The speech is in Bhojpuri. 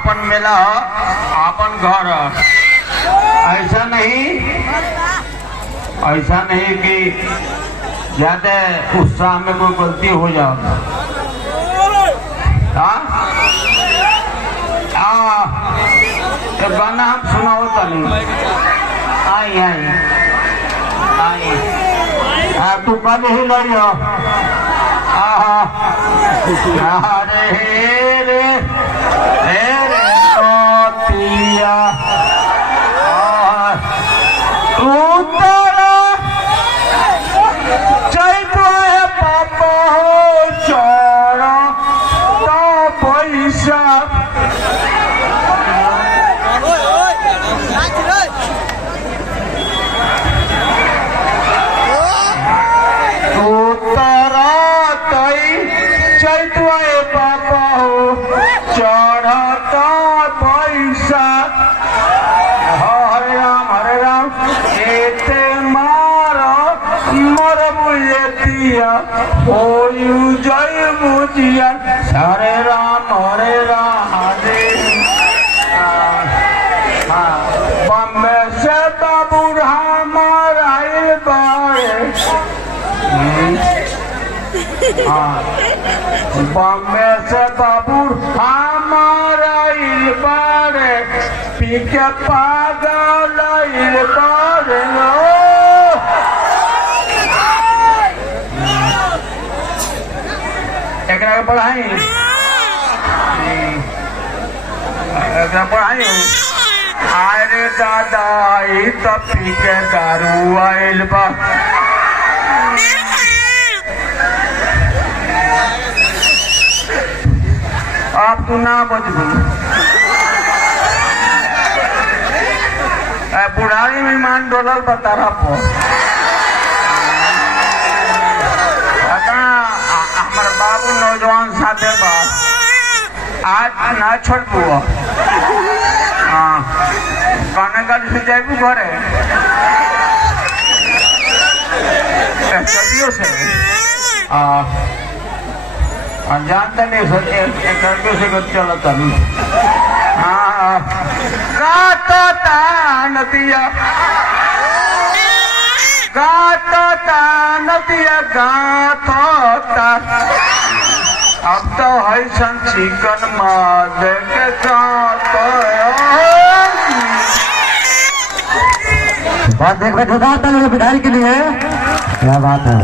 आपन मेला आपन घर। ऐसा नहीं कि ज्यादा उत्साह में कोई गलती हो जाओ। तो गाना हम सुनाओ तनी। आई तू कब ही लड़ी हो। अरे रे पिया उतरा चैतो है पापा हो चौड़ा तो पैसा उतरा तई चैतो है पापा हो चढ़ता पैसा। हरे राम एते मारो मर बुझिया हो जय बुझिया। हरे राम हरे बम्बे से बाबू हमारा बारे। बम्बे से बाबू हमारा बारे पी के पागल बारे। एकरा के पढ़ाई अरे दादा तब पी के दारू आइल बा। आप तू ना बचबू बुढ़ारी में मान डोलल बतारा पो। हमार बाबू नौजवान साथे बा आज ना छोड़बू। कहने का जाबू घरे चलियो से जानता नहीं से चलता नहीं। गाता अब तो है चिकन मार के बात देख बैठे बिहार के लिए क्या बात है।